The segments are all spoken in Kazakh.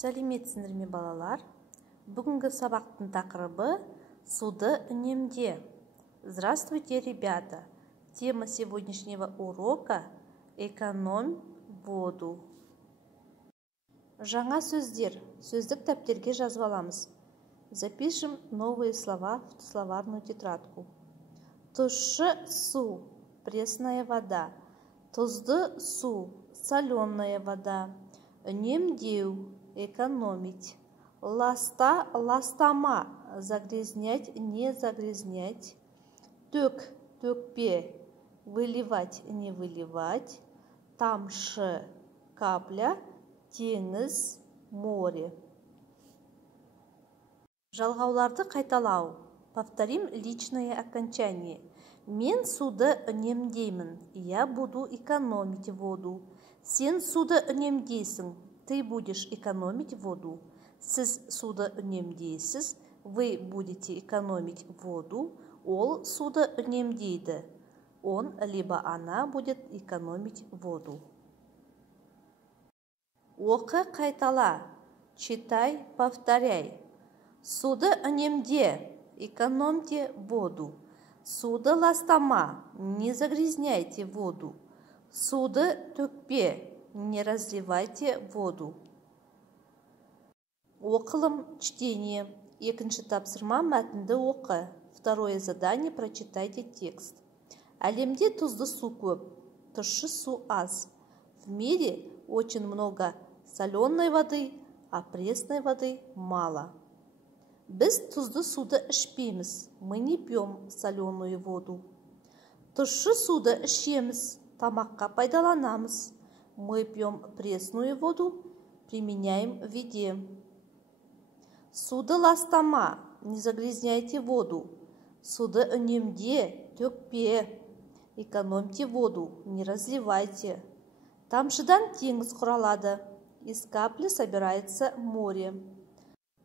Сәлеметсіңдер ме балалар? Бүгінгі сабақтың тақырыбы суды үнемде. Здравствуйте, ребята! Тема сегодняшнего урока – экономь воду. Жаңа сөздер. Сөздік тәптерге жазып аламыз. Запишем новые слова в словарную тетрадку. Тұщы су – пресная вода. Тұзды су – соленая вода. Үнемдеу – экономить. Ластама – загрязнять, не загрязнять. Төкпе – выливать, не выливать. Тамшы – капля, теңіз, море. Жалғауларды қайталау. Повторим личное окончание. Мен суды үнемдеймін. Я буду экономить воду. Сен суды үнемдейсің. Ты будешь экономить воду. Сіз суды үнемдейсіз. Вы будете экономить воду. Ол суды үнемдейді. Он либо она будет экономить воду. Оқы, қайтала. Читай, повторяй. Суды үнемде. Экономьте воду. Суды ластама. Не загрязняйте воду. Суды төкпе. Не разливайте воду. Оқылым, чтение. Екінші тапсырма мәтінді оқы. Второе задание – прочитайте текст. Әлемде тұзды су көп, тұщы су аз. В мире очень много соленой воды, а пресной воды мало. Біз тұзды суды ішпейміз. Мы не пьем соленую воду. Тұщы суды ішеміз, тамаққа пайдаланамыз. Мы пьем пресную воду, применяем в еде. Суды ластама, не загрязняйте воду. Суды үнемде, төкпе. Экономьте воду, не разливайте. Тамшыдан теңіз құралады. Из капли собирается море.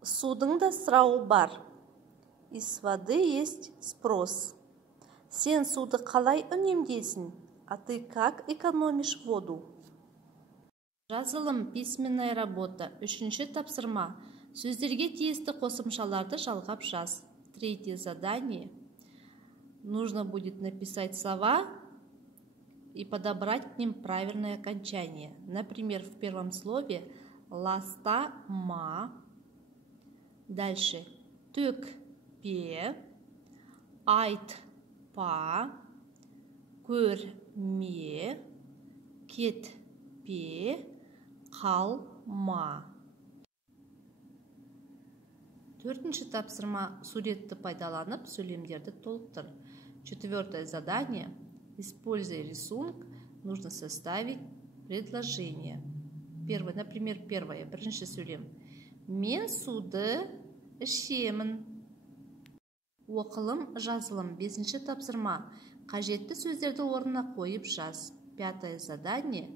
Судың да сұрауы бар. Из воды есть спрос. Сен суды қалай үнемдейсің? А ты как экономишь воду? Жазылым, письменная работа. Үшінші тапсырма. Сөздерге тиісті қосымшаларды жалғап жаз. Третье задание. Нужно будет написать слова и подобрать к ним правильное окончание. Например, в первом слове ластама. Дальше төкпе, айтпа, көрме, кетпе, қалма. Төртінші тапсырма. Суретті пайдаланып, сөйлемдерді толықтыр. Четвертое задание. Используя рисунок, нужно составить предложение. Например, первое. Бірінші сөйлем. Мен суды ішемін. Оқылым, жазылым. Бесінші тапсырма. Қажетті сөздерді орнына қойып жаз. Пятое задание.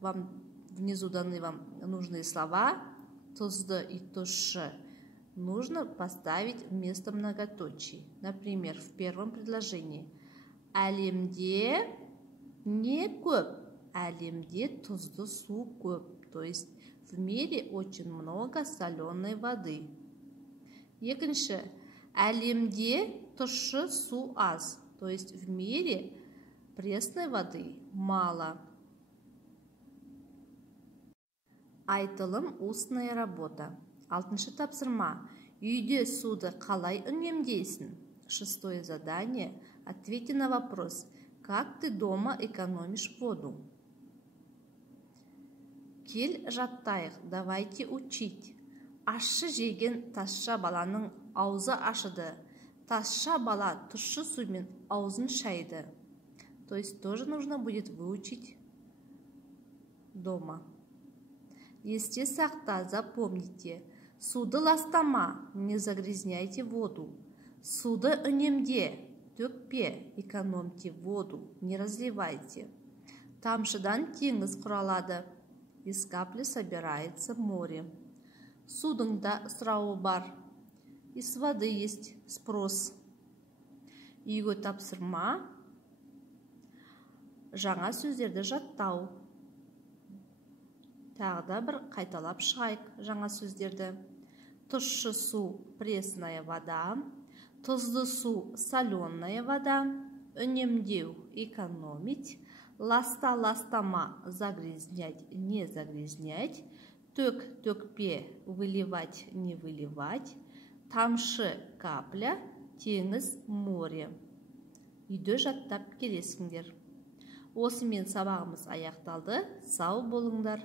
Внизу даны вам нужные слова. Тұзды и тұщы нужно поставить вместо многоточий. Например, в первом предложении. Әлемде не көп. Әлемде тұзды су көп. То есть в мире очень много соленой воды. Екінші. Әлемде тұщы су аз. То есть в мире пресной воды мало. Айтылым, устная работа. Алтыншы тапсырма. Үйде суды қалай үнемдейсің? Шестое задание. Ответьте на вопрос. Как ты дома экономишь воду? Кел жаттайық, давайте учить. Ашы жеген тазша баланың аузы ашыды. Тазша бала тұщы сумен аузын шайды. То есть тоже нужно будет выучить дома. Есте сақта, запомните. Суды ластама, не загрязняйте воду. Суды үнемде, төкпе, экономьте воду, не разливайте. Тамшыдан теңіз құралады. Из капли собирается море. Судың да сұрауы бар. Из воды есть спрос. Үйге тапсырма. Жаңа сөздерді жаттау. тағы да бір қайталап шығайық жаңа сөздерді. Тұщы су – пресная вода, тұзды су – соленая вода, үнемдеу – экономить, ласта-ластама – загрязнять, не загрязнять, төк-төкпе – выливать, не выливать, тамшы – капля, теңіз – море. Үйде жаттап келесіңдер. Осымен сабағымыз аяқталды. Сау болыңдар.